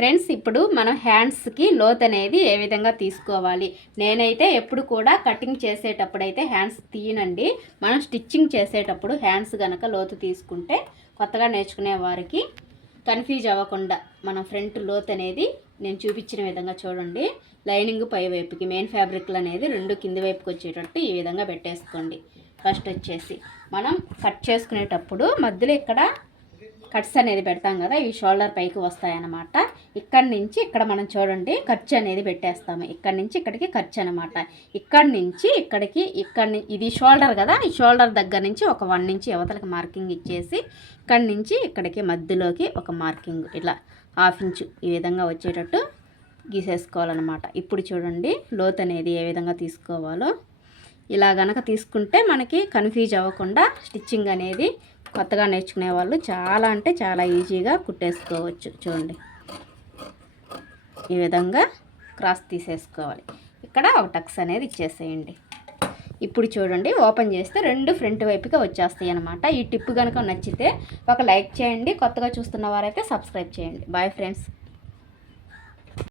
Friends ఇప్పుడు మనం హ్యాండ్స్కి లోత్ అనేది ఏ విధంగా తీసుకోవాలి? నేనైతే ఎప్పుడు కూడా కటింగ్ చేసేటప్పుడు అయితే హ్యాండ్స్ తీయనండి. మనం స్టిచ్చింగ్ చేసేటప్పుడు హ్యాండ్స్ కనుక లోతు తీసుకుంటే కొత్తగా నేర్చుకునే వారికి కన్ఫ్యూజ్ అవ్వకుండా మన ఫ్రంట్ లోత్ అనేది నేను చూపించిన విధంగా చూడండి. లైనింగ్ పై వైపుకి మెయిన్ ఫ్యాబ్రిక్లు అనేది రెండు కింది వైపుకి వచ్చేటట్టు ఈ విధంగా పెట్టేసుకోండి. ఫస్ట్ వచ్చేసి మనం కట్ చేసుకునేటప్పుడు మధ్యలో ఇక్కడ కట్స్ అనేది పెడతాం కదా ఈ షోల్డర్ పైకి వస్తాయన్నమాట. ఇక్కడి నుంచి ఇక్కడ మనం చూడండి ఖర్చు అనేది పెట్టేస్తాము. ఇక్కడి నుంచి ఇక్కడికి ఖర్చు అనమాట ఇక్కడి నుంచి ఇక్కడికి ఇక్కడి ఇది షోల్డర్ కదా ఈ షోల్డర్ దగ్గర నుంచి ఒక వన్ నుంచి అవతలకి మార్కింగ్ ఇచ్చేసి ఇక్కడి నుంచి ఇక్కడికి మధ్యలోకి ఒక మార్కింగ్ ఇలా హాఫ్ ఇంచు ఈ విధంగా వచ్చేటట్టు గీసేసుకోవాలన్నమాట. ఇప్పుడు చూడండి లోత్ అనేది ఏ విధంగా తీసుకోవాలో. ఇలా గనక తీసుకుంటే మనకి కన్ఫ్యూజ్ అవ్వకుండా స్టిచ్చింగ్ అనేది కొత్తగా నేర్చుకునే వాళ్ళు చాలా అంటే చాలా ఈజీగా కుట్టేసుకోవచ్చు. చూడండి. ఈ విధంగా క్రాస్ తీసేసుకోవాలి. ఇక్కడ ఒక టక్స్ అనేది ఇచ్చేసేయండి. ఇప్పుడు చూడండి ఓపెన్ చేస్తే రెండు ఫ్రంట్ వైపుగా వచ్చేస్తాయి అనమాట ఈ టిప్ కనుక నచ్చితే ఒక లైక్ చేయండి. కొత్తగా చూస్తున్న వారైతే సబ్స్క్రైబ్ చేయండి. Bye friends.